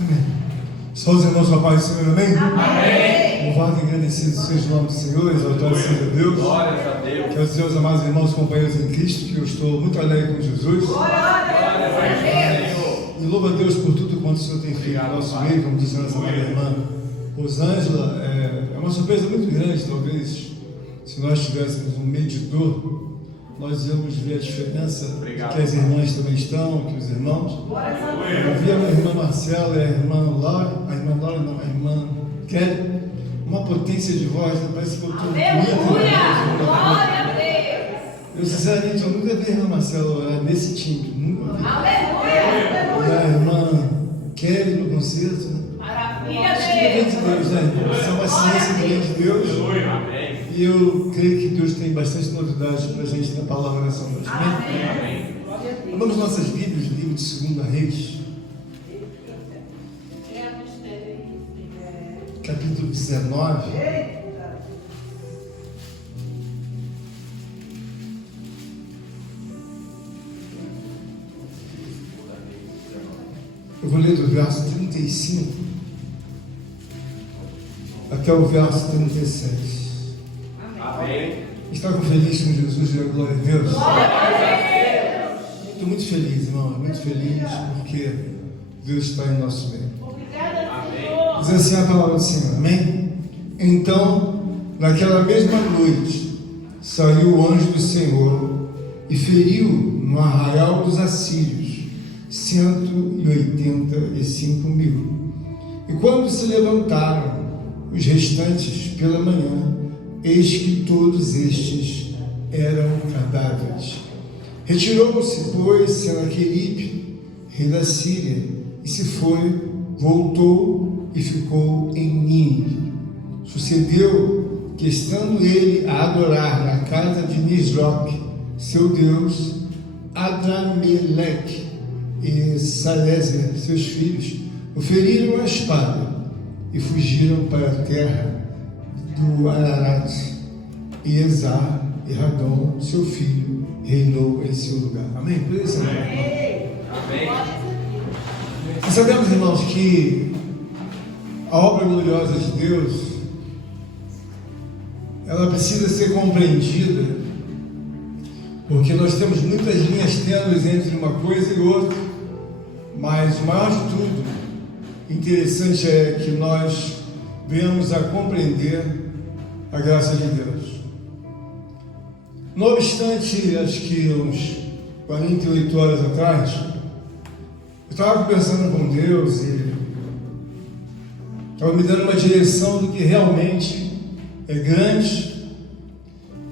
Amém. Só os irmãos da paz do Senhor, amém? Amém. Louvado e agradecido seja o nome do Senhor, exaltado seja Deus. Glórias a Deus. Que aos seus amados irmãos e companheiros em Cristo, que eu estou muito alegre com Jesus. Glórias a Deus. E louvo a Deus por tudo quanto o Senhor tem feito no nosso meio, como disse a nossa amada irmã Rosângela. É uma surpresa muito grande, talvez, se nós tivéssemos um medidor, nós íamos ver a diferença que as irmãs também estão, que os irmãos. Eu vi a irmã Marcela e a irmã Laura, a irmã Kelly, uma potência de voz, né? Parece que eu estou muito. Glória a Deus. Eu sinceramente eu nunca vi a irmã Marcela orar nesse timbre, nunca vi. Aleluia. E a irmã Kelly no concerto, né? Maravilha, Isso tudo vem de Deus, né? Isso é uma ciência que vem de Deus. Amém. E eu creio que Deus tem bastante novidades para a gente na palavra nessa noite. Amém? Vamos nossas Bíblias, livro de 2 Reis, capítulo 19. Eu vou ler do verso 35 até o verso 36. Amém. Está feliz com Jesus e a glória a Deus? Glória a Deus. Estou muito feliz, irmão, muito feliz porque Deus está em nosso meio. Amém. Diz assim a palavra do Senhor, amém? Então, naquela mesma noite, saiu o anjo do Senhor e feriu no arraial dos assírios 185.000. E quando se levantaram os restantes pela manhã, eis que todos estes eram cadáveres. Retirou-se, pois, Senaqueribe, rei da Síria, e se foi, voltou e ficou em Nínive. Sucedeu que, estando ele a adorar na casa de Nisroque, seu Deus, Adrameleque e Salésia, seus filhos, o feriram a espada e fugiram para a terra do Ararat, e Esar e Radom, seu filho, reinou em seu lugar. Amém? Por isso, amém. E sabemos, irmãos, que a obra gloriosa de Deus, ela precisa ser compreendida, porque nós temos muitas linhas tênues entre uma coisa e outra, mas o maior de tudo, interessante é que nós venhamos a compreender a graça de Deus. Não obstante, acho que uns 48 horas atrás, eu estava conversando com Deus e estava me dando uma direção do que realmente é grande,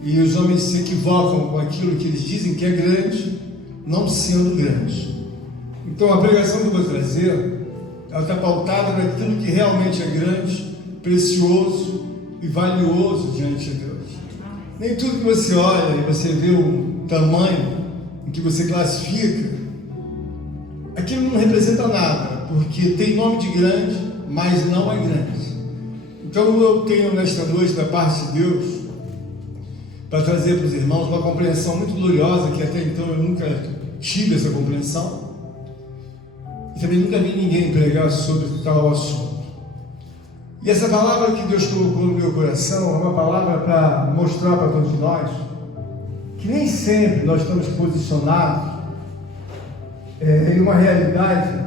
e os homens se equivocam com aquilo que eles dizem que é grande, não sendo grande. Então a pregação que eu vou trazer, ela está pautada naquilo que realmente é grande, precioso e valioso diante de Deus. Nem tudo que você olha e você vê o tamanho em que você classifica, aquilo não representa nada, porque tem nome de grande, mas não é grande. Então eu tenho nesta noite, da parte de Deus, para trazer para os irmãos uma compreensão muito gloriosa, que até então eu nunca tive essa compreensão, e também nunca vi ninguém pregar sobre tal assunto. E essa palavra que Deus colocou no meu coração é uma palavra para mostrar para todos nós que nem sempre nós estamos posicionados em uma realidade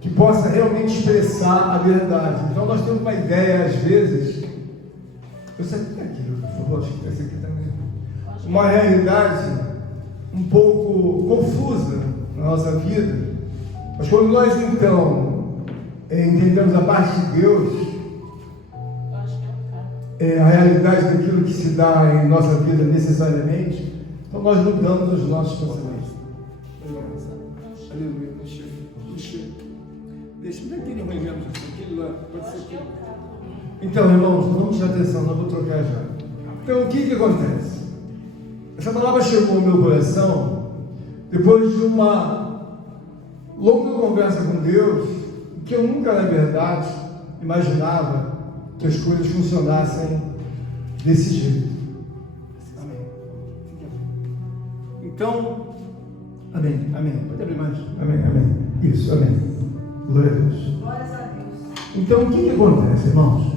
que possa realmente expressar a verdade. Então nós temos uma ideia, às vezes, eu sei que é aquilo, por favor, acho que esse aqui também, uma realidade um pouco confusa na nossa vida. Mas quando nós então entendemos a parte de Deus, a realidade daquilo que se dá em nossa vida necessariamente, então nós mudamos os nossos pensamentos. Aleluia. Deixa eu aquele ruim mesmo, aquele lá, pode ser aquele. Então, irmãos, vamos prestar atenção, não vou trocar já. Então, o que acontece? Essa palavra chegou ao meu coração depois de uma longa conversa com Deus, que eu nunca, na verdade, imaginava que as coisas funcionassem desse jeito. Amém. Então, Amém, amém. Pode abrir mais. Amém, amém. Isso, amém. Glória a Deus. Glórias a Deus. Então, o que acontece, irmãos?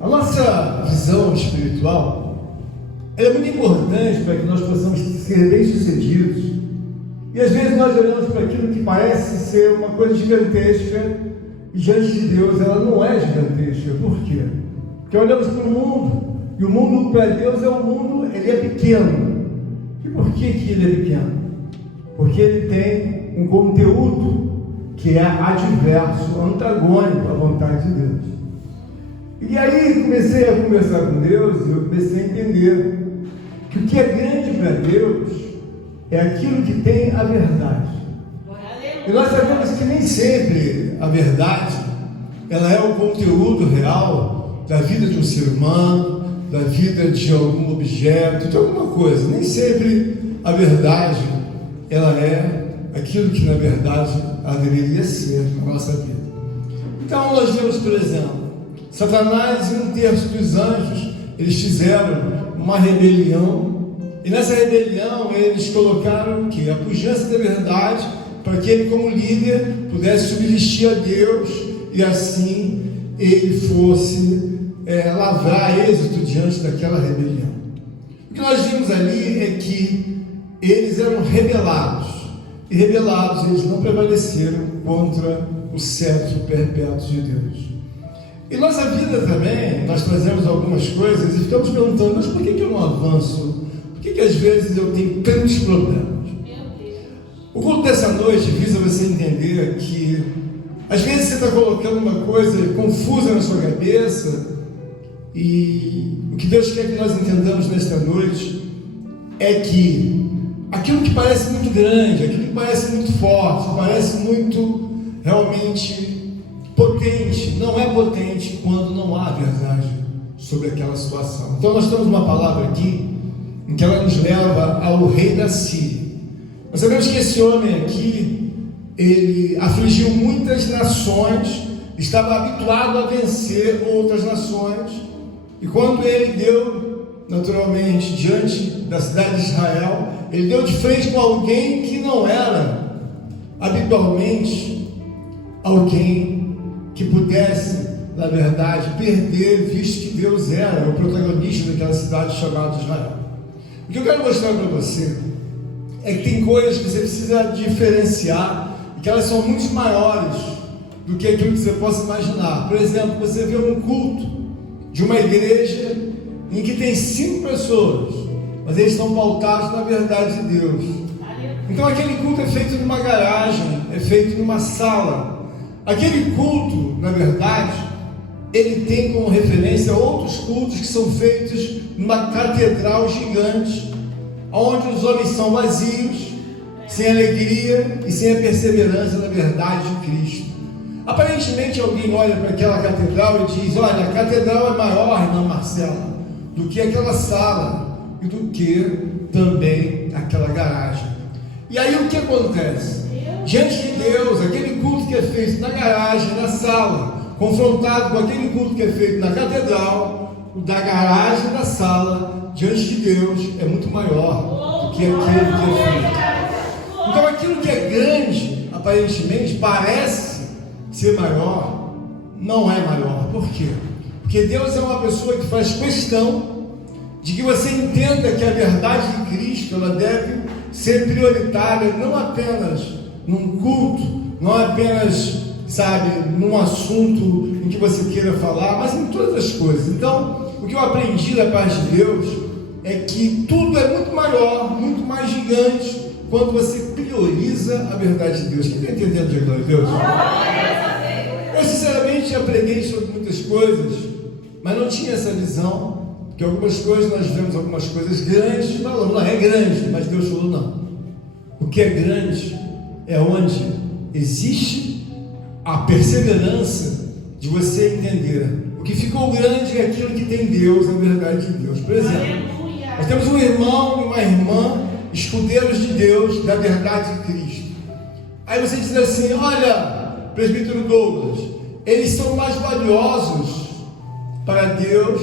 A nossa visão espiritual é muito importante para que nós possamos ser bem-sucedidos. E às vezes nós olhamos para aquilo que parece ser uma coisa gigantesca e diante de Deus ela não é gigantesca. Por quê? Porque olhamos para o mundo e o mundo para Deus é um mundo, ele é pequeno. E por que ele é pequeno? Porque ele tem um conteúdo que é adverso, antagônico à vontade de Deus. E aí comecei a conversar com Deus e eu comecei a entender que o que é grande para Deus é aquilo que tem a verdade. E nós sabemos que nem sempre a verdade ela é o conteúdo real da vida de um ser humano, da vida de algum objeto, de alguma coisa. Nem sempre a verdade ela é aquilo que na verdade ela deveria ser na nossa vida. Então nós vemos, por exemplo, Satanás e um terço dos anjos, eles fizeram uma rebelião, e nessa rebelião eles colocaram o quê? A pujança da verdade, para que ele como líder pudesse subsistir a Deus, e assim ele fosse lavrar êxito diante daquela rebelião. O que nós vimos ali é que eles eram rebelados, e rebelados eles não prevaleceram contra o cetro perpétuo de Deus. Em nossa vida também, nós trazemos algumas coisas e ficamos perguntando, mas por que eu não avanço? Por que às vezes eu tenho tantos problemas? O culto dessa noite visa você entender que às vezes você está colocando uma coisa confusa na sua cabeça, e o que Deus quer que nós entendamos nesta noite é que aquilo que parece muito grande, aquilo que parece muito forte, parece muito realmente potente, não é potente quando não há verdade sobre aquela situação. Então nós temos uma palavra aqui em que ela nos leva ao rei da Síria. Nós sabemos que esse homem aqui, ele afligiu muitas nações, estava habituado a vencer outras nações, e quando ele deu, naturalmente, diante da cidade de Israel, ele deu de frente com alguém que não era habitualmente alguém que pudesse, na verdade, perder, visto que Deus era o protagonista daquela cidade chamada Israel. O que eu quero mostrar para você é que tem coisas que você precisa diferenciar e que elas são muito maiores do que aquilo que você possa imaginar. Por exemplo, você vê um culto de uma igreja em que tem 5 pessoas, mas eles estão pautados na verdade de Deus. Então aquele culto é feito numa garagem, é feito numa sala. Aquele culto, na verdade, ele tem como referência outros cultos que são feitos numa catedral gigante, onde os homens são vazios, sem alegria e sem a perseverança na verdade de Cristo. Aparentemente alguém olha para aquela catedral e diz: olha, a catedral é maior, irmã Marcela, do que aquela sala e do que também aquela garagem. E aí o que acontece? Diante de Deus, aquele culto que é feito na garagem, na sala, confrontado com aquele culto que é feito na catedral, o da garagem e da sala, diante de Deus, é muito maior do que aquilo que é feito. Então aquilo que é grande, aparentemente, parece ser maior, não é maior. Por quê? Porque Deus é uma pessoa que faz questão de que você entenda que a verdade de Cristo, ela deve ser prioritária, não apenas num culto, não apenas, num assunto em que você queira falar, mas em todas as coisas. Então, o que eu aprendi da parte de Deus é que tudo é muito maior, muito mais gigante, quando você prioriza a verdade de Deus. Quem está entendendo de glória a Deus? Eu sinceramente já preguei sobre muitas coisas, mas não tinha essa visão, porque algumas coisas nós vemos algumas coisas grandes, falamos, não, é grande, mas Deus falou não. O que é grande é onde existe a perseverança de você entender. O que ficou grande é aquilo que tem Deus, a verdade de Deus. Por exemplo, nós temos um irmão e uma irmã, escudeiros de Deus, da verdade de Cristo. Aí você diz assim: olha, presbítero Douglas, eles são mais valiosos para Deus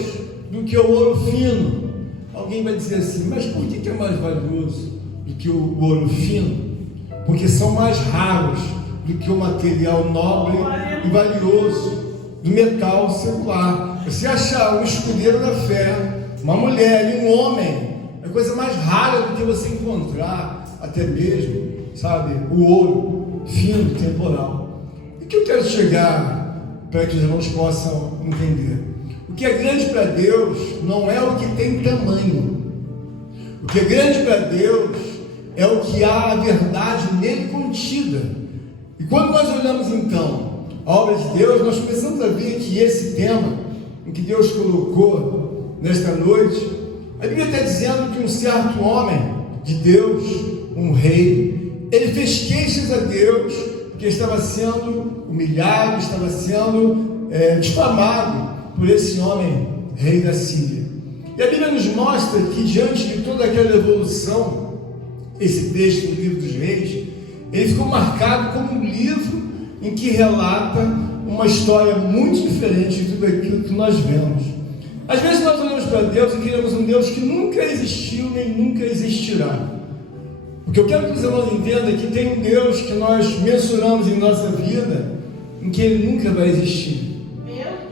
do que o ouro fino. Alguém vai dizer assim: mas por que é mais valioso do que o ouro fino? porque são mais raros do que o material nobre e valioso do metal secular. Você achar um escudeiro da fé, uma mulher e um homem, é a coisa mais rara do que você encontrar, até mesmo, sabe, o ouro fino, temporal. E que eu quero chegar para que os irmãos possam entender? O que é grande para Deus não é o que tem tamanho. O que é grande para Deus é o que há a verdade nele contida. E quando nós olhamos então a obra de Deus, nós começamos a ver que esse tema em que Deus colocou nesta noite, a Bíblia está dizendo que um certo homem de Deus, um rei, ele fez queixas a Deus porque estava sendo humilhado, estava sendo difamado por esse homem, rei da Síria. E a Bíblia nos mostra que diante de toda aquela evolução, esse texto do livro dos reis, ele ficou marcado como um livro em que relata uma história muito diferente de tudo aquilo que nós vemos. Às vezes nós olhamos para Deus e queremos um Deus que nunca existiu nem nunca existirá. O que eu quero que os irmãos entendam é que tem um Deus que nós mensuramos em nossa vida, em que ele nunca vai existir.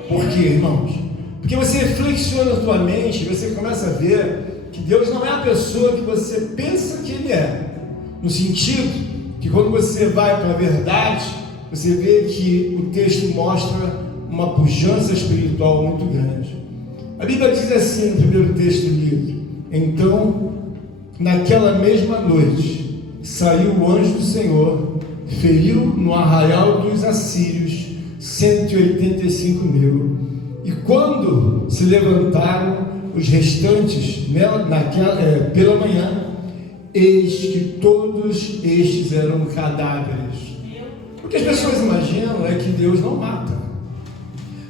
Por quê, irmãos? Porque você reflexiona na tua mente, você começa a ver que Deus não é a pessoa que você pensa que ele é. No sentido que quando você vai para a verdade, você vê que o texto mostra uma pujança espiritual muito grande. A Bíblia diz assim no primeiro texto do livro: então, naquela mesma noite, saiu o anjo do Senhor, feriu no arraial dos assírios 185.000, e quando se levantaram os restantes pela manhã, eis que todos estes eram cadáveres. O que as pessoas imaginam é que Deus não mata.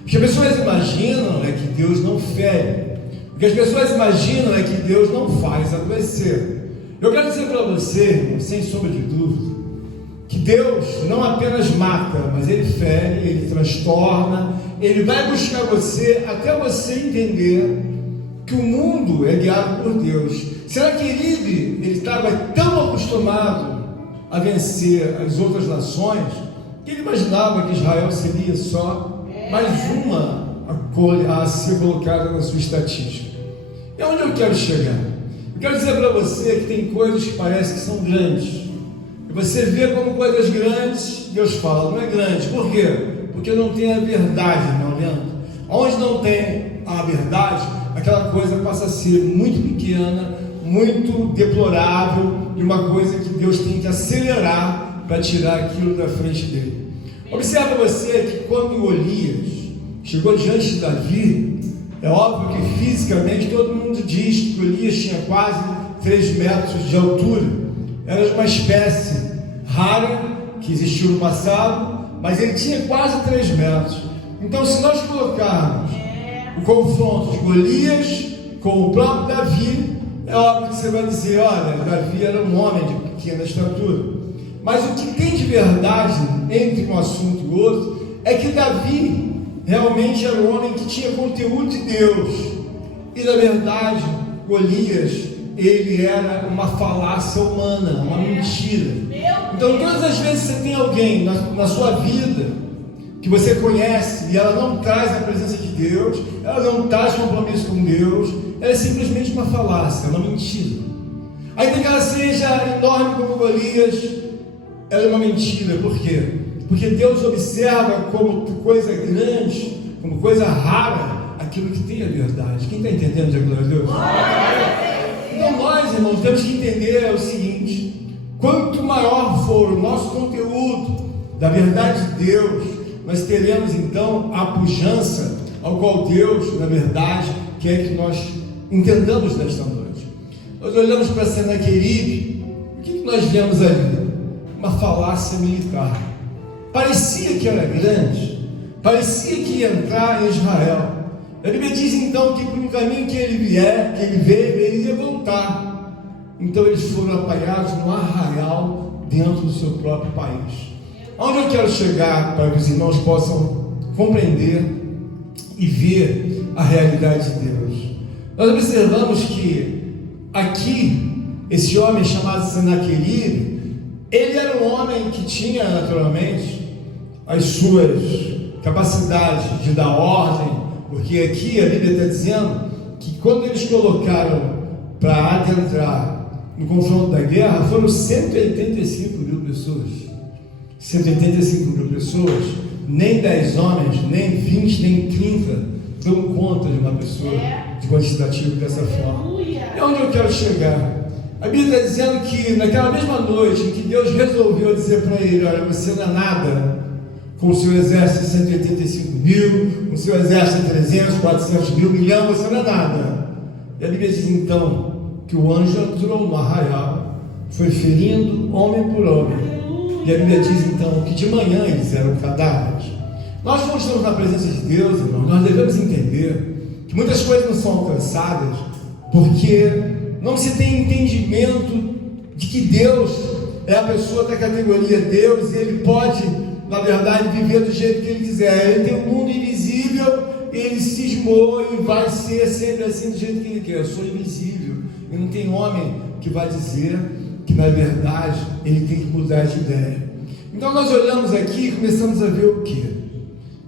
O que as pessoas imaginam é que Deus não fere. O que as pessoas imaginam é que Deus não faz adoecer. Eu quero dizer para você, irmão, sem sombra de dúvida, que Deus não apenas mata, mas Ele fere, Ele transtorna, Ele vai buscar você até você entender que o mundo é guiado por Deus. Será que ele estava tão acostumado a vencer as outras nações que ele imaginava que Israel seria só mais uma a ser colocada na sua estatística? É onde eu quero chegar. Eu quero dizer para você que tem coisas que parecem que são grandes. E você vê como coisas grandes, Deus fala, não é grande. Por quê? Porque não tem a verdade, não adianta. Onde não tem a verdade, aquela coisa passa a ser muito pequena, muito deplorável, e uma coisa que Deus tem que acelerar para tirar aquilo da frente dele. Observa você que quando Golias chegou diante de Davi, é óbvio que fisicamente todo mundo diz que Golias tinha quase 3 metros de altura. Era uma espécie rara que existiu no passado, mas ele tinha quase 3 metros. Então, se nós colocarmos o confronto de Golias com o próprio Davi, é óbvio que você vai dizer, olha, Davi era um homem de pequena estatura. Mas o que tem de verdade entre um assunto e outro é que Davi realmente era um homem que tinha conteúdo de Deus. E na verdade, Golias, ele era uma falácia humana, uma mentira. Então todas as vezes que você tem alguém na sua vida que você conhece e ela não traz a presença de Deus, ela não traz compromisso com Deus, ela é simplesmente uma falácia, uma mentira. Ainda que ela seja enorme como Golias, ela é uma mentira. Por quê? Porque Deus observa como coisa grande, como coisa rara, aquilo que tem a verdade. Quem está entendendo, diga glória a Deus? Então nós, irmãos, temos que entender o seguinte: quanto maior for o nosso conteúdo da verdade de Deus, nós teremos então a pujança ao qual Deus, na verdade, quer que nós entendamos nesta noite. Nós olhamos para Senaqueribe, o que nós vemos ali? Uma falácia militar. Parecia que era grande, parecia que ia entrar em Israel. A Bíblia diz então que por um caminho que ele veio, ele ia voltar. Então eles foram apanhados no arraial dentro do seu próprio país. Onde eu quero chegar para que os irmãos possam compreender e ver a realidade de Deus? Nós observamos que aqui, esse homem chamado Senaqueribe, Ele era um homem que tinha naturalmente as suas capacidades de dar ordem, porque aqui a Bíblia está dizendo que quando eles colocaram para adentrar no confronto da guerra, foram 185 mil pessoas. 185 mil pessoas, nem 10 homens, nem 20, nem 30 dão conta de uma pessoa de quantitativo dessa forma. É onde eu quero chegar. A Bíblia está dizendo que naquela mesma noite em que Deus resolveu dizer para ele: olha, você não é nada, com o seu exército de 185 mil, com o seu exército de 300, 400 mil, milhão, você não é nada. E a Bíblia diz então que o anjo entrou no arraial, foi ferindo homem por homem. E a Bíblia diz então que de manhã eles eram cadáveres. Nós, quando estamos na presença de Deus, irmãos, nós devemos entender que muitas coisas não são alcançadas porque não se tem entendimento de que Deus é a pessoa da categoria Deus e Ele pode, na verdade, viver do jeito que Ele quiser. Ele tem um mundo invisível, Ele cismou e vai ser sempre assim do jeito que Ele quer. Eu sou invisível e não tem homem que vai dizer que, na verdade, Ele tem que mudar de ideia. Então nós olhamos aqui e começamos a ver o quê?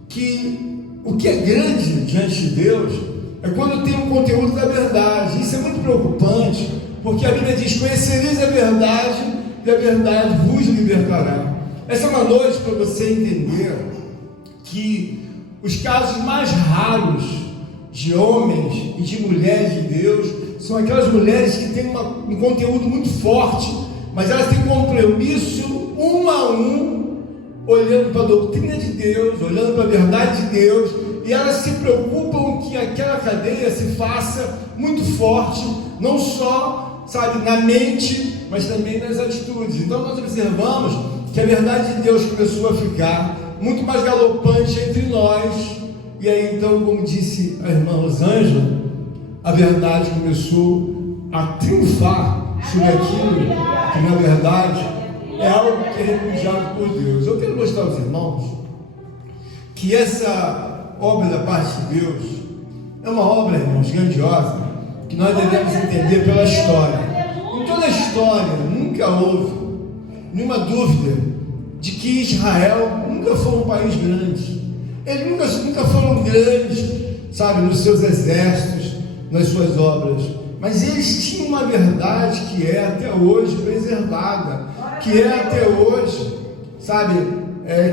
Que o que é grande diante de Deus é quando tem um conteúdo da verdade. Isso é muito preocupante, porque a Bíblia diz: conhecereis a verdade e a verdade vos libertará. Essa é uma noite para você entender que os casos mais raros de homens e de mulheres de Deus são aquelas mulheres que têm um conteúdo muito forte, mas elas têm compromisso um a um, olhando para a doutrina de Deus, olhando para a verdade de Deus, e elas se preocupam que aquela cadeia se faça muito forte, não só, sabe, na mente, mas também nas atitudes. Então nós observamos que a verdade de Deus começou a ficar muito mais galopante entre nós, e aí então, como disse a irmã Rosângela, a verdade começou a triunfar sobre aquilo que na verdade é algo que é repudiado por Deus. Eu quero mostrar aos irmãos que essa obra da parte de Deus é uma obra, irmãos, grandiosa, que nós devemos entender pela história. Em toda a história nunca houve nenhuma dúvida de que Israel nunca foi um país grande. Eles nunca foram grandes, sabe, nos seus exércitos, nas suas obras, mas eles tinham uma verdade que é até hoje preservada, que é até hoje, sabe,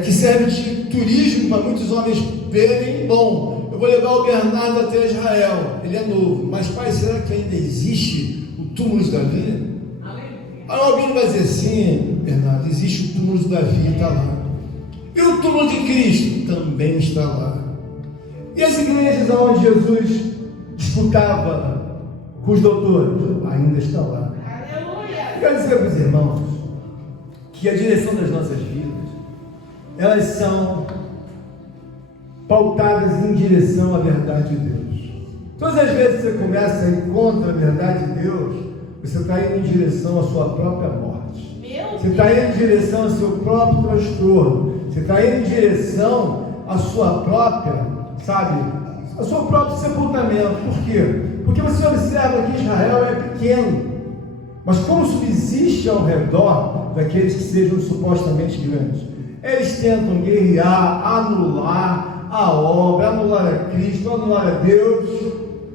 que serve de turismo para muitos homens verem. Bom, eu vou levar o Bernardo até Israel, ele é novo, mas pai, será que ainda existe o túmulo de Davi? Aí alguém vai dizer assim: Bernardo, existe o túmulo de Davi, está lá. E o túmulo de Cristo também está lá. E as igrejas onde Jesus disputava com os doutores ainda está lá. Aleluia! Quero dizer para os irmãos que a direção das nossas vidas, elas são pautadas em direção à verdade de Deus. Todas as vezes que você começa a ir contra a verdade de Deus, você está indo em direção à sua própria morte. Você está indo em direção ao seu próprio transtorno. Você está indo em direção à sua própria, sabe, ao seu próprio sepultamento. Por quê? Porque você observa que Israel é pequeno, mas como subsiste ao redor daqueles que sejam supostamente grandes, eles tentam guerrear, anular a obra, anular a Cristo, anular a Deus.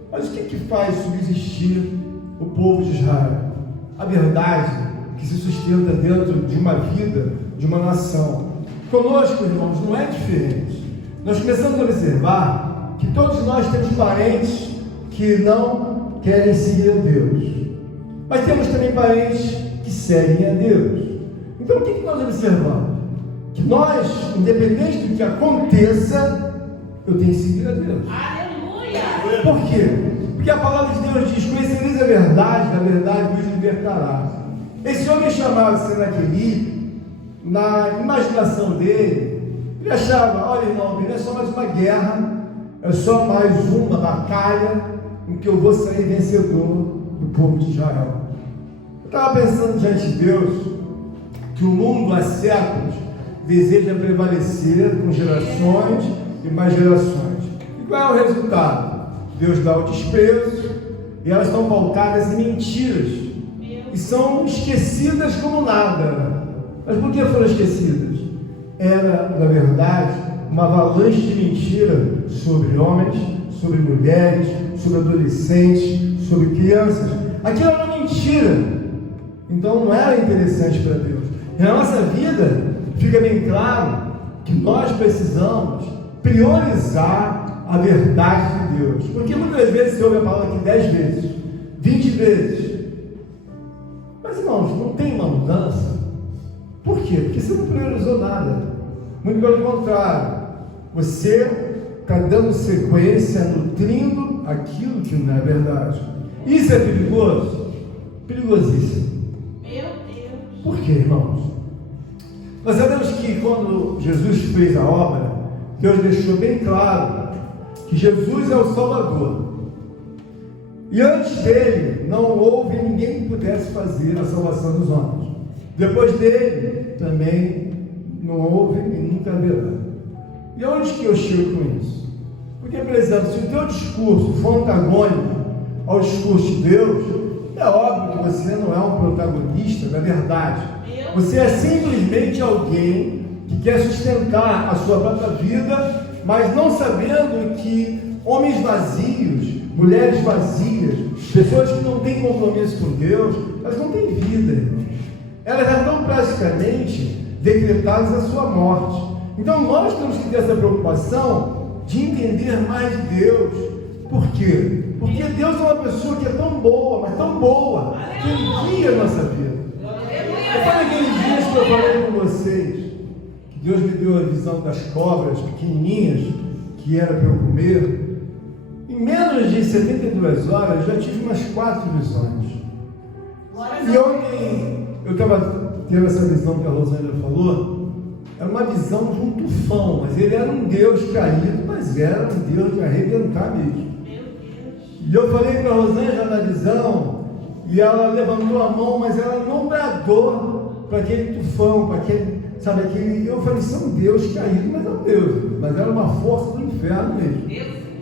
Mas o que faz subsistir o povo de Israel? A verdade que se sustenta dentro de uma vida, de uma nação. Conosco, irmãos, não é diferente. Nós começamos a observar que todos nós temos parentes que não querem seguir a Deus, mas temos também parentes que seguem a Deus. Então o que nós observamos? Que nós, independente do que aconteça, eu tenho que seguir a Deus. Aleluia! Por quê? Porque a palavra de Deus diz: conhecereis a verdade vos libertará. Esse homem chamado Senaqueribe, na imaginação dele, ele achava: olha, irmão, não é só mais uma guerra, é só mais uma batalha em que eu vou sair vencedor do povo de Israel. Eu estava pensando diante de Deus que o mundo há séculos deseja prevalecer com gerações e mais gerações. E qual é o resultado? Deus dá o desprezo e elas estão pautadas em mentiras e são esquecidas como nada. Mas por que foram esquecidas? Era, na verdade, uma avalanche de mentira sobre homens, sobre mulheres, sobre adolescentes, sobre crianças. Aquilo era uma mentira. Então não era interessante para Deus. Na nossa vida, fica bem claro que nós precisamos priorizar a verdade de Deus. Porque muitas vezes você ouve a palavra aqui 10 vezes, 20 vezes. Mas, irmãos, não tem uma mudança. Por quê? Porque você não priorizou nada. Muito pelo contrário. Você está dando sequência, nutrindo aquilo que não é verdade. Isso é perigoso? Perigosíssimo. Meu Deus. Por quê, irmãos? Nós sabemos que quando Jesus fez a obra, Deus deixou bem claro que Jesus é o Salvador. E antes dele, não houve ninguém que pudesse fazer a salvação dos homens. Depois dele, também não houve e nunca haverá. E onde que eu chego com isso? Porque, por exemplo, se o teu discurso for antagônico ao discurso de Deus, é óbvio que você não é um protagonista da verdade. Você é simplesmente alguém que quer sustentar a sua própria vida, mas não sabendo que homens vazios, mulheres vazias, pessoas que não têm compromisso com Deus, elas não têm vida, irmãos. Elas já estão praticamente decretadas a sua morte. Então nós temos que ter essa preocupação de entender mais de Deus. Por quê? Porque Deus é uma pessoa que é tão boa, mas tão boa, que Ele guia a nossa vida. Foi naqueles dias que eu falei com vocês, que Deus me deu a visão das cobras pequenininhas, que era para eu comer. Em menos de 72 horas, eu já tive umas 4 visões. E ontem, eu estava tendo essa visão que a Rosângela falou, era uma visão de um tufão, mas ele era um Deus caído, mas era um Deus de arrebentar mesmo. E eu falei para a Rosângela na visão, e ela levantou a mão, mas ela não bradou para aquele tufão, para aquele, sabe, aquele. Eu falei, isso é um Deus caído, mas é um Deus, mas era uma força do inferno mesmo.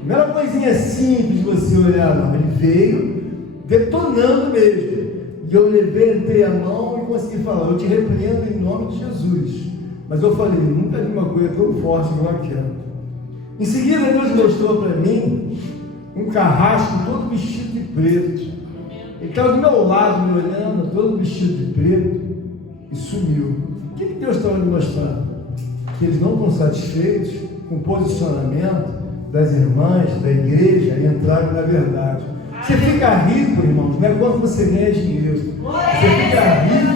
Não era uma coisinha simples de você olhar, não. Ele veio detonando mesmo. E eu entrei a mão e consegui falar, eu te repreendo em nome de Jesus. Mas eu falei, nunca vi uma coisa tão forte igual aquela. Em seguida, Deus mostrou para mim um carrasco todo vestido de preto. Ele estava do meu lado, me olhando, todo vestido de preto, e sumiu. O que Deus estava me mostrando? Que eles não estão satisfeitos com o posicionamento das irmãs, da igreja, e entraram na verdade. Você fica rico, irmãos, não é quando você ganha dinheiro. Você fica rico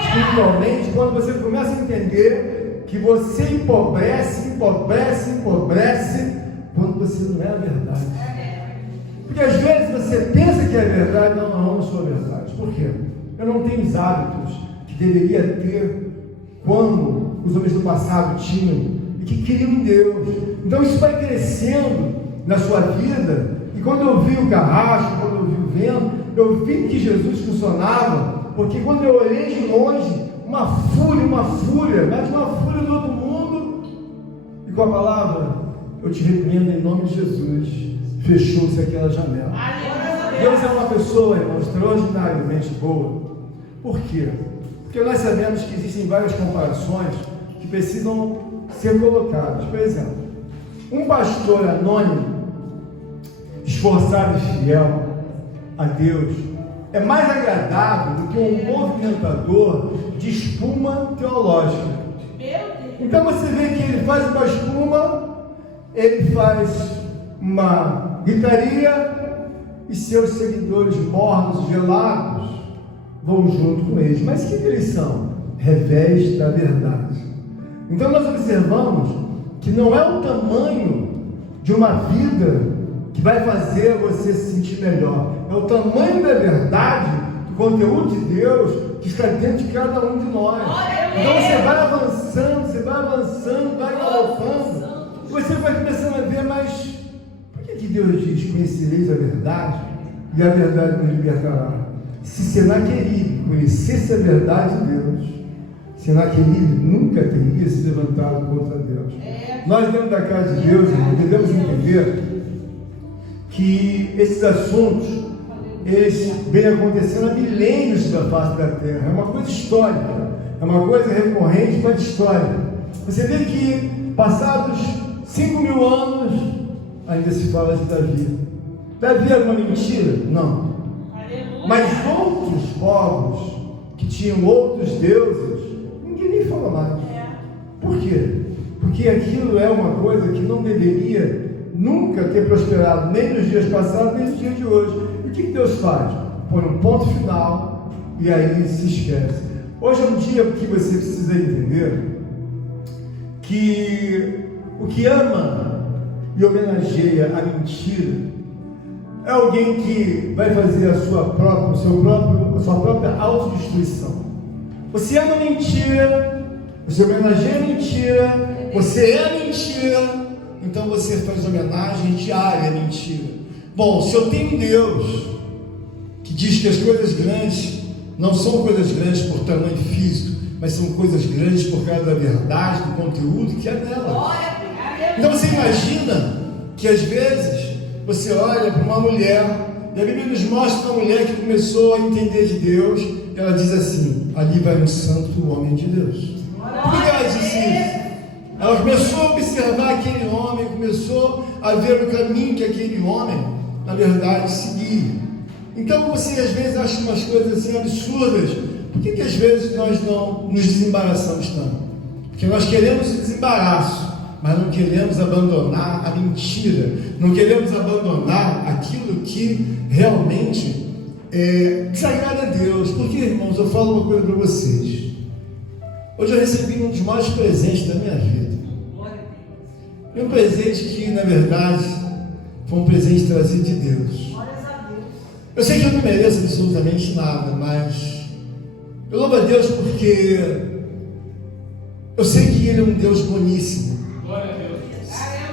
espiritualmente quando você começa a entender que você empobrece quando você não é a verdade. Porque às vezes você pensa que é verdade, não sou a verdade. Por quê? Eu não tenho os hábitos que deveria ter quando os homens do passado tinham e que queriam em Deus. Então isso vai crescendo na sua vida. E quando eu vi o carrasco, quando eu vi o vento, eu vi que Jesus funcionava, porque quando eu olhei de longe, uma fúria, mas uma fúria do outro mundo, e com a palavra, eu te repreendo em nome de Jesus, fechou-se aquela janela. Deus é uma pessoa, irmão, extraordinariamente boa. Por quê? Porque nós sabemos que existem várias comparações que precisam ser colocadas. Por exemplo, um pastor anônimo, esforçado e fiel a Deus, é mais agradável do que um movimentador de espuma teológica. Então você vê que ele faz uma espuma, ele faz uma gritaria e seus seguidores mornos, gelados, vão junto com eles. Mas o que eles são? Revés da verdade. Então nós observamos que não é o tamanho de uma vida que vai fazer você se sentir melhor. É o tamanho da verdade, do conteúdo de Deus que está dentro de cada um de nós. Então você vai avançando, vai galopando, e você vai começando a ver, mas por que Deus diz, conhecereis a verdade, e a verdade nos libertará? Se Senaqueribe conhecesse a verdade de Deus, Senaqueribe nunca teria se levantado contra Deus. Nós dentro da casa de Deus, irmão, devemos entender que esses assuntos, eles vêm acontecendo há milênios da face da terra, é uma coisa histórica. é uma coisa recorrente na história. Você vê que, passados 5.000 anos, ainda se fala de Davi. Davi era uma mentira? Não. Aleluia. Mas outros povos, que tinham outros deuses, ninguém nem fala mais. Por quê? Porque aquilo é uma coisa que não deveria nunca ter prosperado, nem nos dias passados, nem nos dias de hoje. E o que Deus faz? Põe um ponto final e aí se esquece. Hoje é um dia que você precisa entender que o que ama e homenageia a mentira é alguém que vai fazer a sua própria autodestruição. Você ama a mentira, você homenageia a mentira, você é mentira, então você faz homenagem diária à mentira. Bom, se eu tenho Deus que diz que as coisas grandes não são coisas grandes por tamanho físico, mas são coisas grandes por causa da verdade, do conteúdo que é nela. Então você imagina que às vezes você olha para uma mulher, e a Bíblia nos mostra uma mulher que começou a entender de Deus, e ela diz assim: ali vai um santo homem de Deus. Por que ela disse isso? Ela começou a observar aquele homem, começou a ver o caminho que aquele homem, na verdade, seguia. Então você às vezes acha umas coisas assim absurdas. Por que às vezes nós não nos desembaraçamos tanto? Porque nós queremos o desembaraço, mas não queremos abandonar a mentira, não queremos abandonar aquilo que realmente desagrada a Deus. Porque, irmãos, eu falo uma coisa para vocês. Hoje eu recebi um dos maiores presentes da minha vida. E um presente que, na verdade, foi um presente trazido de Deus. Eu sei que eu não mereço absolutamente nada, mas eu louvo a Deus porque eu sei que Ele é um Deus boníssimo.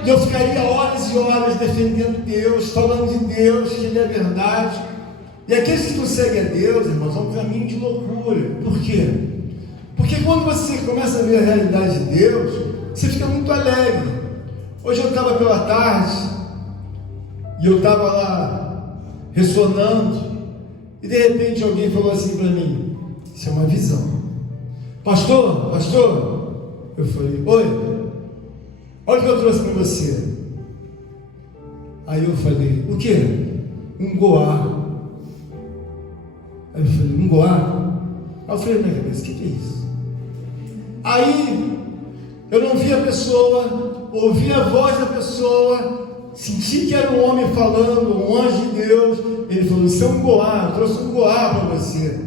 E eu ficaria horas e horas defendendo Deus, falando de Deus, que Ele é verdade. E aqueles que não seguem a Deus, irmãos, é um caminho de loucura. Por quê? Porque quando você começa a ver a realidade de Deus, você fica muito alegre. Hoje eu estava pela tarde, e eu estava lá ressonando, e de repente alguém falou assim para mim: isso é uma visão. Pastor, eu falei: oi, olha o que eu trouxe para você. Aí eu falei: o quê? Um goá. Aí eu falei: um goá? Aí eu falei na minha cabeça: o que é isso? Aí eu não vi a pessoa, ouvi a voz da pessoa, senti que era um homem falando, um anjo de Deus. Ele falou: isso é um goá, eu trouxe um goá para você.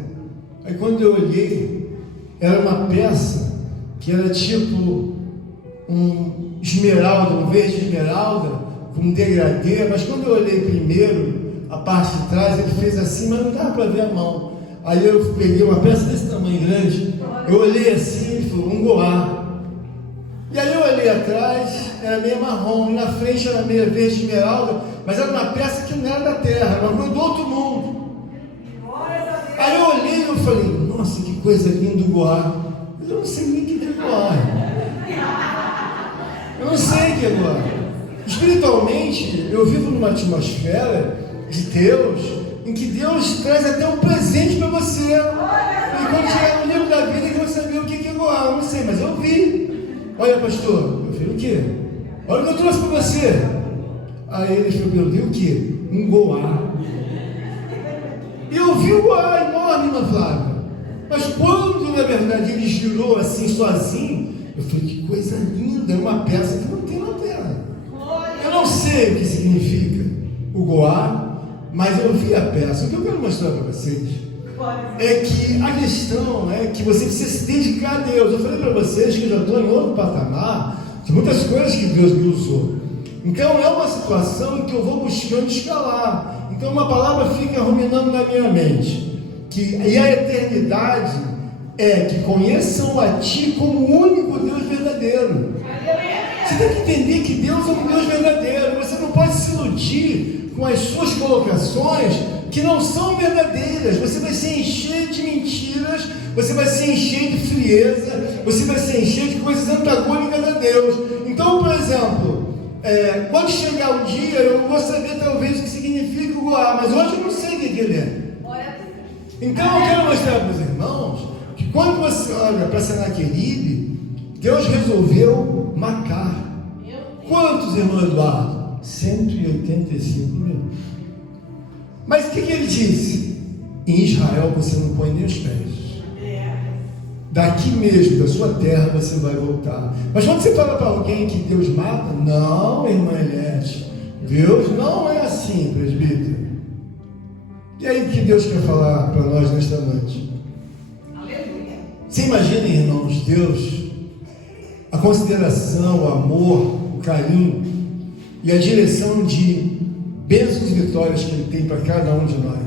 Aí quando eu olhei, era uma peça que era tipo um esmeralda, um verde esmeralda, com um degradê, mas quando eu olhei primeiro, a parte de trás, ele fez assim, mas não dava para ver a mão. Aí eu peguei uma peça desse tamanho grande, eu olhei assim, ele falou: um goá. E aí eu olhei atrás, era meio marrom, e na frente era meio verde esmeralda, mas era uma peça que não era da terra, era uma coisa do outro mundo. Aí eu olhei e eu falei: nossa, que coisa linda o goá. Mas eu não sei nem o que é goá. Eu não sei o que é goá. Espiritualmente, eu vivo numa atmosfera de Deus, em que Deus traz até um presente para você. E quando chegar no livro da vida, que você saber o que é goá. Eu não sei, mas eu vi. Olha, pastor, eu falei: o quê? Olha o que eu trouxe para você. Aí ele falou: meu Deus, o quê? Um goá. E eu vi o goá enorme na Flávia. Mas quando, na verdade, ele girou assim, sozinho, eu falei: que coisa linda, é uma peça que não tem na terra. Eu não sei o que significa o goá, mas eu vi a peça. O que eu quero mostrar para vocês é que a questão é que você precisa se dedicar a Deus. Eu falei para vocês que eu já estou em outro patamar, de muitas coisas que Deus me usou. Então é uma situação em que eu vou buscando escalar. Então uma palavra fica ruminando na minha mente, e a eternidade é que conheçam a Ti como o único Deus verdadeiro. Você tem que entender que Deus é um Deus verdadeiro. Você não pode se iludir com as suas colocações que não são verdadeiras. Você vai se encher de mentiras, você vai se encher de frieza, você vai se encher de coisas antagônicas a Deus. Então, por exemplo, quando chegar um dia, eu vou saber talvez o que significa o goá, mas hoje eu não sei o que ele é. Então eu quero mostrar para os irmãos que quando você olha para Senaqueribe, Deus resolveu matar. Quantos, irmão Eduardo? 185 mil. Mas o que ele disse? Em Israel você não põe nem os pés. Daqui mesmo, da sua terra, você vai voltar. Mas quando você fala para alguém que Deus mata, não, irmã Eliette, Deus não é assim, presbítero. E aí o que Deus quer falar para nós nesta noite? Aleluia. Você imagina, irmãos, Deus, a consideração, o amor, o carinho e a direção de bênçãos e vitórias que Ele tem para cada um de nós.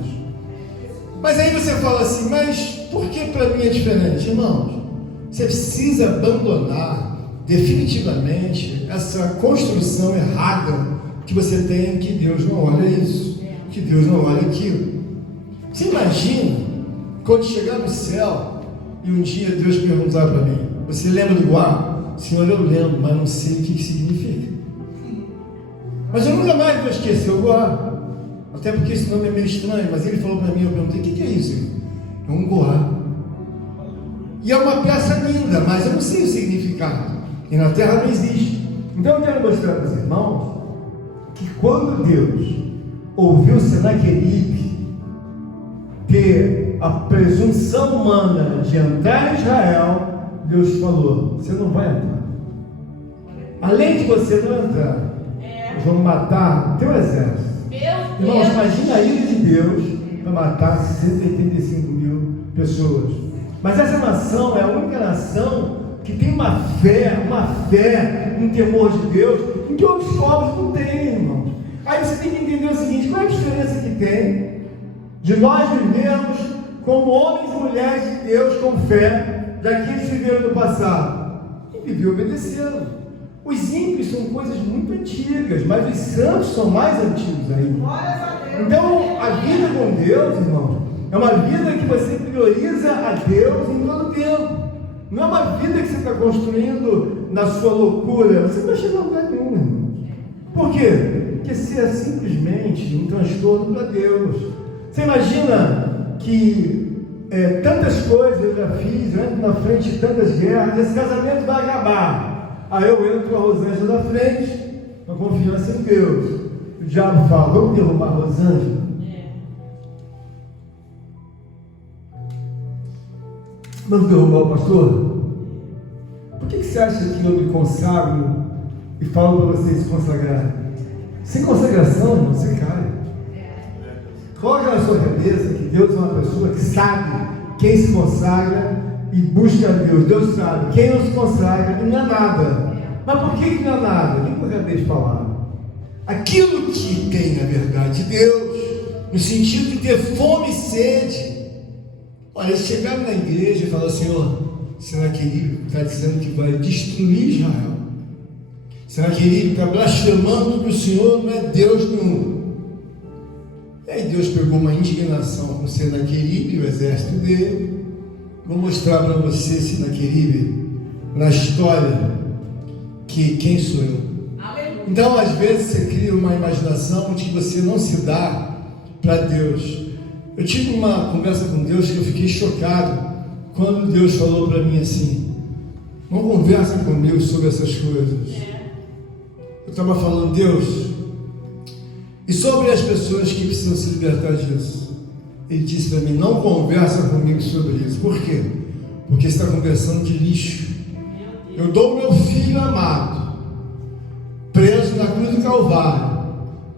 Mas aí você fala assim, mas por que para mim é diferente? Irmãos, você precisa abandonar definitivamente essa construção errada que você tem, que Deus não olha isso, que Deus não olha aquilo. Você imagina quando chegar no céu e um dia Deus perguntar para mim, você lembra do Guá? Senhor, eu lembro, mas não sei o que significa. Mas eu nunca mais vou esquecer o Guá. Até porque esse nome é meio estranho, mas ele falou para mim, eu perguntei, o que é isso? É um Goá. E é uma peça linda, mas eu não sei o significado. E na Terra não existe. Então eu quero mostrar para os irmãos que quando Deus ouviu Senaqueribe ter a presunção humana de entrar em Israel, Deus falou, você não vai entrar. Além de você não entrar, nós vamos matar o teu exército. Irmãos, imagina a ira de Deus para matar 185 mil pessoas. Mas essa nação é a única nação que tem uma fé, um temor de Deus, em que outros povos não têm, irmãos. Aí você tem que entender o seguinte, qual é a diferença que tem de nós vivermos como homens e mulheres de Deus com fé, daqueles que viveram no passado? E viver obedecendo. Os ímpios são coisas muito antigas, mas os santos são mais antigos ainda. Então, a vida com Deus, irmão, é uma vida que você prioriza a Deus em todo tempo. Não é uma vida que você está construindo na sua loucura. Você não vai chegar a lugar nenhum, irmão. Por quê? Porque você é simplesmente um transtorno para Deus. Você imagina que tantas coisas eu já fiz, eu entro na frente de tantas guerras, esse casamento vai acabar. Aí eu entro com a Rosângela na frente, com confiança em Deus. O diabo fala, vamos derrubar a Rosângela? Vamos derrubar o pastor? Por que você acha que eu me consagro e falo para vocês se consagrarem? Sem consagração, irmão, você cai. Coloque na sua cabeça que Deus é uma pessoa que sabe quem se consagra e busca a Deus. Deus sabe, quem não se consagra não é nada. Mas por que não é nada? O que eu acabei de falar? Aquilo que tem, na verdade, Deus, no sentido de ter fome e sede. Olha, eles chegaram na igreja e falaram, Senhor, Senaqueribe está dizendo que vai destruir Israel. Senaqueribe está blasfemando que o Senhor não é Deus nenhum. E aí Deus pegou uma indignação com Senaqueribe e o exército dele. Vou mostrar para você, Senaqueribe, na história, que quem sou eu. Aleluia. Então, às vezes, você cria uma imaginação de que você não se dá para Deus. Eu tive uma conversa com Deus que eu fiquei chocado quando Deus falou para mim assim, não conversa comigo sobre essas coisas. Eu estava falando, Deus, e sobre as pessoas que precisam se libertar disso? Ele disse para mim, não conversa comigo sobre isso. Por quê? Porque você está conversando de lixo. Eu dou meu filho amado, preso na cruz do Calvário,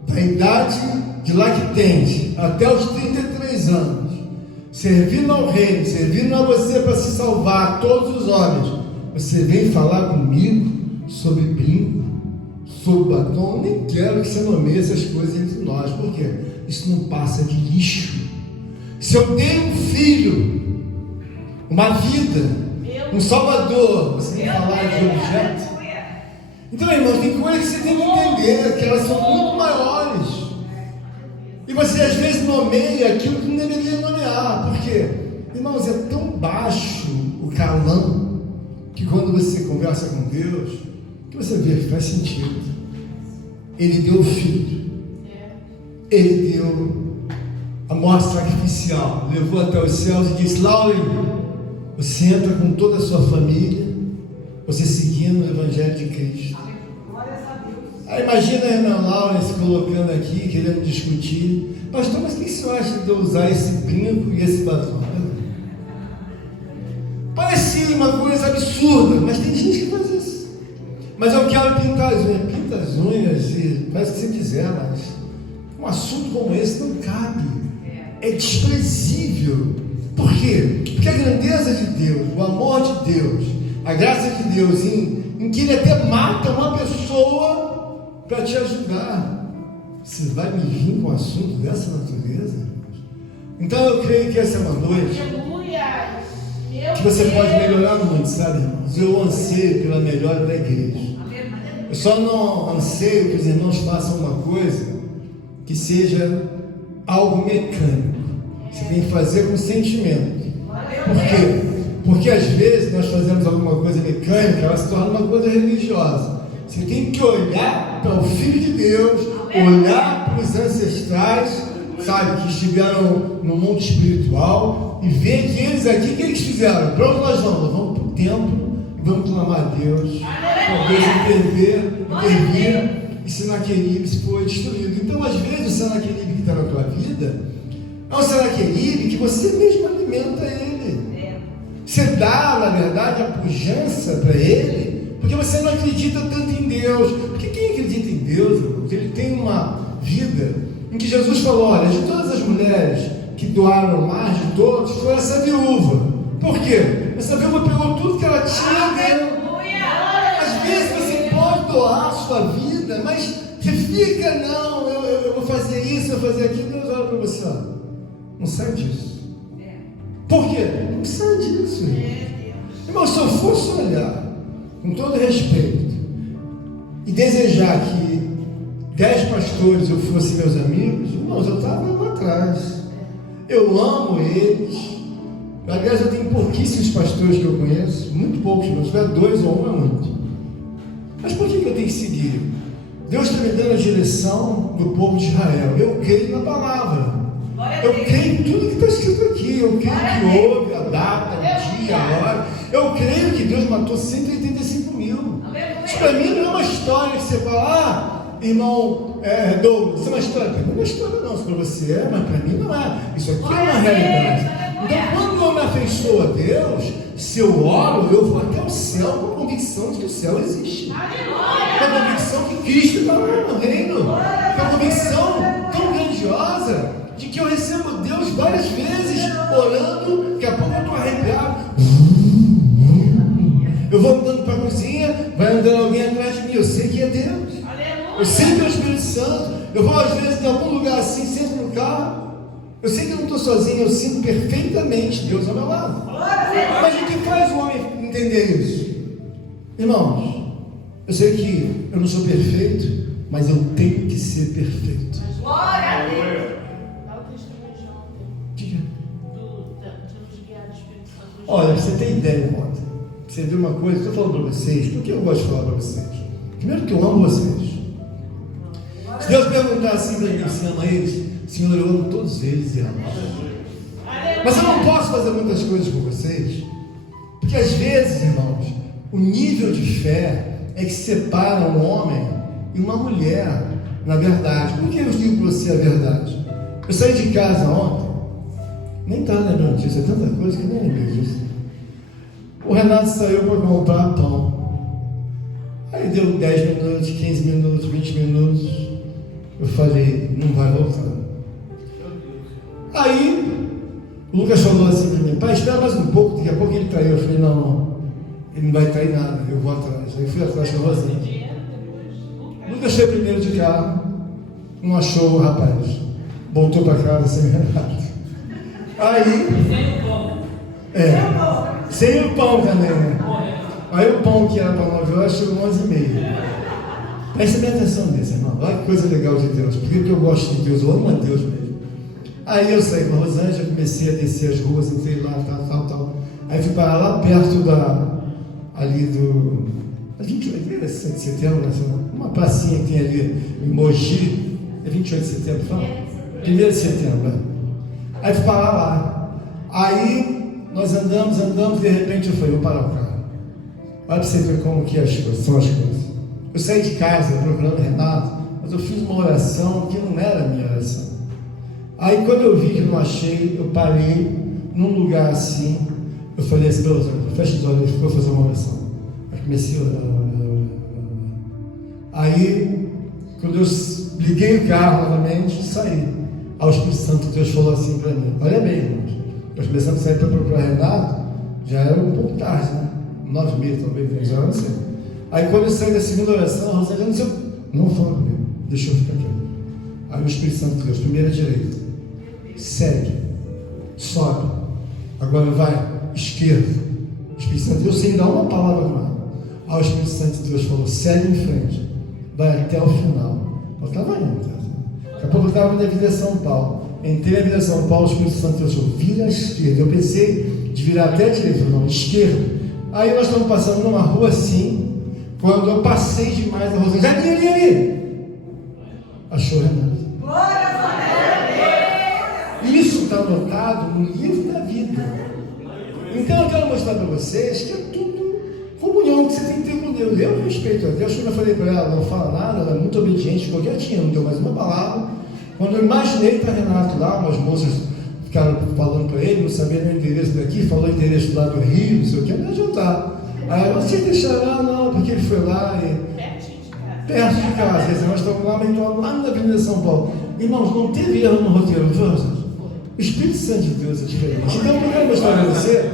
da idade de lactente até os 33 anos, servindo ao reino, servindo a você para se salvar, todos os homens. Você vem falar comigo sobre brinco, sobre batom? Nem quero que você nomeie essas coisas entre nós. Por quê? Isso não passa de lixo. Se eu tenho um filho, uma vida, um salvador, você vai falar de objeto? Então, irmãos, tem coisas que você tem que entender, que elas são muito maiores. E você às vezes nomeia aquilo que não deveria nomear. Por quê? Irmãos, é tão baixo o calão que quando você conversa com Deus, que você vê que faz sentido. Ele deu o filho. Ele deu a morte sacrificial, levou até os céus e disse, Lauren, Você entra com toda a sua família, você seguindo o Evangelho de Cristo. Glórias a Deus. Aí imagina a irmã Laura se colocando aqui, querendo discutir. Pastor, mas o que você acha de eu usar esse brinco e esse batom? Parece uma coisa absurda, mas tem gente que faz isso. Mas eu quero pintar as unhas. Pinta as unhas e faz o que você quiser, mas um assunto como esse não cabe. É desprezível. Por quê? Porque a grandeza de Deus, o amor de Deus, a graça de Deus, em que Ele até mata uma pessoa para te ajudar. Você vai me vir com um assunto dessa natureza? Então eu creio que essa é uma noite que você pode melhorar muito, sabe, irmãos? Eu anseio pela melhora da igreja. Eu só não anseio que os irmãos façam uma coisa que seja algo mecânico. Você tem que fazer com sentimento. Por quê? Porque às vezes nós fazemos alguma coisa mecânica, ela se torna uma coisa religiosa. Você tem que olhar para o Filho de Deus, olhar para os ancestrais, sabe, que estiveram no mundo espiritual e ver que eles aqui, o que eles fizeram? Para onde nós vamos? Nós vamos para o templo e vamos clamar a Deus, para Deus intervir e Senaqueribe se foi destruído. Então, às vezes, o Senaqueribe que está na tua vida é um Senaqueribe que você mesmo alimenta ele. Você dá, na verdade, a pujança para ele, porque você não acredita tanto em Deus. Porque quem acredita em Deus, irmãos, ele tem uma vida em que Jesus falou: olha, de todas as mulheres que doaram mais de todos, foi essa viúva. Por quê? Essa viúva pegou tudo que ela tinha dentro. Às vezes você pode doar a sua vida, mas você fica, não, eu vou fazer isso, eu vou fazer aquilo. Deus olha para você, ó, não sai disso. Por quê? Não sai disso. Irmão, se eu fosse olhar com todo respeito e desejar que 10 pastores eu fosse meus amigos, irmãos, eu estava lá atrás. Eu amo eles. Aliás, eu tenho pouquíssimos pastores que eu conheço, muito poucos, mas se tiver 2 ou 1 é muito. Mas por que eu tenho que seguir? Deus está me dando a direção do povo de Israel. Eu creio na palavra. Eu creio em tudo que está escrito aqui. Eu creio que houve a data, o dia, a hora. Eu creio que Deus matou 185 mil. Isso para mim não é uma história que você fala, irmão Douglas, isso é uma história. Para mim não é história não, se para você é, mas para mim não é. Isso aqui é uma realidade. Então quando eu me afeiçoo a Deus, se eu oro, eu vou até o céu com a convicção de que o céu existe. Com a convicção que Cristo está lá no reino. Com a convicção tão grandiosa de que eu recebo Deus várias vezes orando, daqui a pouco eu estou arrepiado. Eu vou andando para a cozinha, vai andando alguém atrás de mim, eu sei que é Deus. Eu sei que é o Espírito Santo. Eu vou às vezes em algum lugar assim, sento no carro. Eu sei que eu não estou sozinho, eu sinto perfeitamente Deus ao meu lado. Mas o que faz o homem entender isso? Irmãos, eu sei que eu não sou perfeito, mas eu tenho que ser perfeito. Glória a Deus. Diga. Olha, pra você ter ideia, irmão, você vê uma coisa, estou falando para vocês, por que eu gosto de falar para vocês? Primeiro que eu amo vocês. Se Deus perguntar assim para mim, você ama eles? Senhor, eu amo todos eles e amo. Mas eu não posso fazer muitas coisas por vocês, porque às vezes, irmãos, o nível de fé é que separa um homem e uma mulher, na verdade. Por que eu digo para você a verdade? Eu saí de casa ontem, nem estava lembrando disso, é tanta coisa que eu nem lembrei disso. O Renato saiu para comprar pão. Aí deu 10 minutos, 15 minutos, 20 minutos. Eu falei, não vai voltar. Aí o Lucas falou assim para mim: pai, espera mais um pouco, daqui a pouco ele traiu. Eu falei, não, ele não vai trair nada, eu vou atrás. Aí fui atrás com a Rosinha. O Lucas foi primeiro de carro, não achou o rapaz, voltou para casa sem Renato. Aí sem o pão também, né? Aí o pão que era para 9 horas chegou 11h30. Preste bem atenção nisso, irmão. Olha que coisa legal de Deus. Por que eu gosto de Deus? Eu amo a Deus mesmo. Aí eu saí com a Rosângela, comecei a descer as ruas, entrei lá, tal. Aí fui parar lá perto ali do 28 de setembro, né? Uma pracinha que tem ali em Mogi. É 28 de setembro, fala? 1º de setembro, né? Aí fui parar lá. Aí Nós andamos, e de repente eu falei, vou parar o carro. Olha para você ver como que são as coisas. Eu saí de casa procurando o Renato, mas eu fiz uma oração que não era a minha oração. Aí quando eu vi que não achei, eu parei num lugar assim, eu falei assim, fecha os olhos, vou fazer uma oração. Aí comecei a orar. Aí, quando eu liguei o carro novamente, saí. Aí o Espírito Santo de Deus falou assim para mim, olha bem, irmãos, nós começamos a sair para procurar Renato, já era um pouco tarde, né? 9h30, talvez, 10 horas, não sei. Aí quando eu saí da segunda oração, a Rosângela disse, não fala comigo, deixa eu ficar aqui. Aí o Espírito Santo de Deus, primeira direita, segue, sobe, agora vai, esquerda. O Espírito Santo de Deus sem dar uma palavra com ela. Aí o Espírito Santo de Deus falou, segue em frente, vai até o final. Eu estava indo, daqui a pouco eu estava na Vida São Paulo. Entrei na Vida São Paulo, o Espírito Santo de Deus falou, vira à esquerda. Eu pensei de virar até a direita, não, esquerda. Aí nós estamos passando numa rua assim, quando eu passei demais, a Rosângela, ali. Achou o Renato. Isso está anotado no livro da vida. Então eu quero mostrar para vocês que é tudo comunhão que você tem que ter com Deus. Eu respeito a Deus, quando eu falei para ela, não fala nada, ela é muito obediente, ficou quietinha, não deu mais uma palavra. Quando eu imaginei para Renato lá, umas moças ficaram falando para ele, não sabia nem o endereço daqui, falou o endereço lá do Rio, não sei o que, não ia adiantar. Aí você deixará, não, porque ele foi lá e. Perto de casa, nós estamos lá, mas lá na Avenida São Paulo. Irmãos, não teve erro no roteiro, viu? O Espírito Santo de Deus é diferente. Então, eu quero mostrar para você,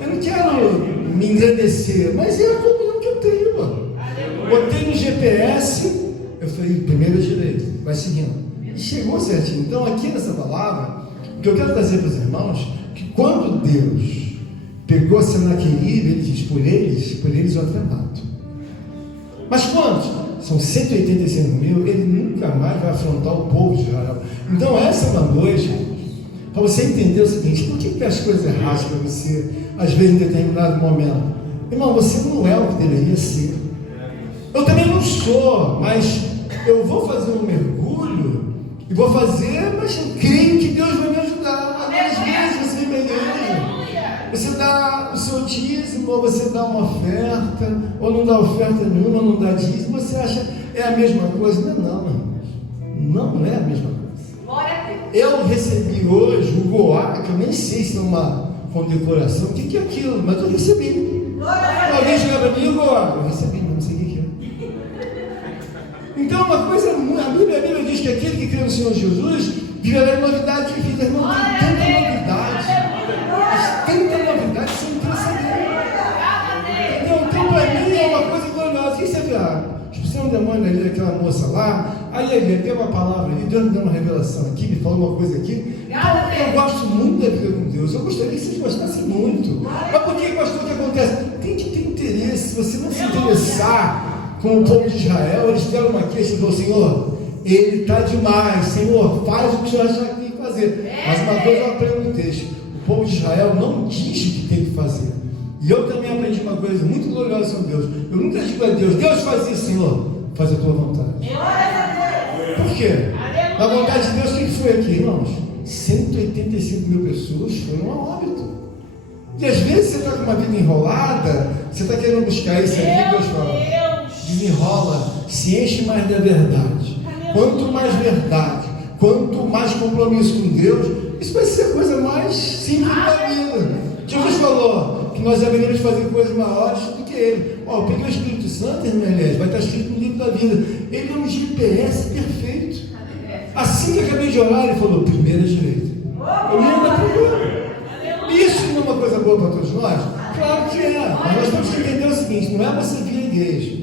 eu não quero me engrandecer, mas é a comunhão que eu tenho, mano. Botei no GPS, eu falei, primeira direita, vai seguindo. E chegou certinho. Então, aqui nessa palavra, o que eu quero trazer para os irmãos, que quando Deus pegou Senaqueribe, ele diz, por eles eu até mato. Mas quantos? São 185 mil, ele nunca mais vai afrontar o povo de Israel. Então, essa é uma noite, para você entender o seguinte, por que as coisas erradas para você, às vezes em determinado momento? Irmão, você não é o que deveria ser. Eu também não sou, mas eu vou fazer um mergulho, e vou fazer, mas eu creio que Deus vai me ajudar. Às vezes você vem para a igreja, você dá o seu dízimo, ou você dá uma oferta, ou não dá oferta nenhuma, ou não dá dízimo, você acha é a mesma coisa. Não, irmãos, não é a mesma coisa. Eu recebi hoje o Goá, que eu nem sei se é uma condecoração, o que é aquilo, mas eu recebi. Alguém chegou para mim, o Goá, eu recebi, mas não sei o que é. Então, uma coisa, a Bíblia diz que aquele que crê no Senhor Jesus viverá em novidade de vida. Irmão, tem tanta novidade, mas tanta novidade, você não precisa saber. Então, para mim é uma coisa gloriosa. E você vê, expulsou um demônio ali, aquela moça lá, aí deu uma palavra ali, Deus me deu uma revelação aqui, me falou uma coisa aqui. Então, eu gosto muito da vida com Deus, eu gostaria que vocês gostassem muito. Mas por que, pastor, o que acontece? Tem que ter interesse. Se você não se interessar com o povo de Israel, eles deram uma queixa e falaram, Senhor, ele está demais, Senhor, faz o que o Senhor achar que tem que fazer. Mas uma coisa eu aprendo no texto, o povo de Israel não diz o que tem que fazer. E eu também aprendi uma coisa muito gloriosa com Deus. Eu nunca digo a Deus, Deus faz isso, Senhor, faz a tua vontade. Por quê? Na vontade de Deus, o que foi aqui, irmãos? 185 mil pessoas foram a óbito. E às vezes você está com uma vida enrolada, você está querendo buscar isso aqui, Deus fala, desenrola, se enche mais da verdade. Quanto mais verdade, quanto mais compromisso com Deus, isso vai ser a coisa mais simples da vida. Jesus falou que nós deveríamos fazer coisas maiores do que Ele. Eu peguei o Espírito Santo, irmã Elias, vai estar escrito no livro da vida. Ele é um GPS perfeito. Assim que eu acabei de orar, ele falou, primeira direita. Eu me lembro da primeira. Isso não é uma coisa boa para todos nós? Claro que é. Mas nós temos que entender o seguinte, não é você vir à igreja.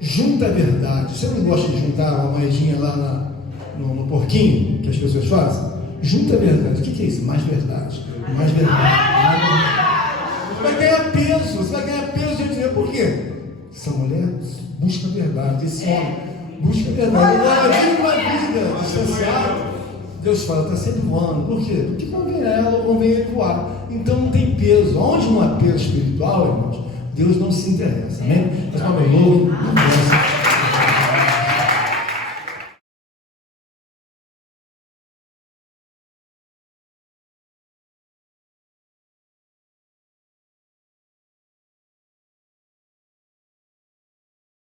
Junta a verdade. Você não gosta de juntar uma moedinha lá no porquinho que as pessoas fazem? Junta a verdade. O que é isso? Mais verdade. Mais verdade. Você vai ganhar peso. Você vai ganhar peso de dinheiro. Por quê? Essa mulher busca a verdade. Esse homem busca a verdade. Ela vive uma vida distanciada. Deus fala, está sempre voando. Por quê? Porque convém a ela, convém ele voar. Então não tem peso. Onde não há peso espiritual, irmãos, Deus não se interessa. Amém? Mas, Pablo, não interessa.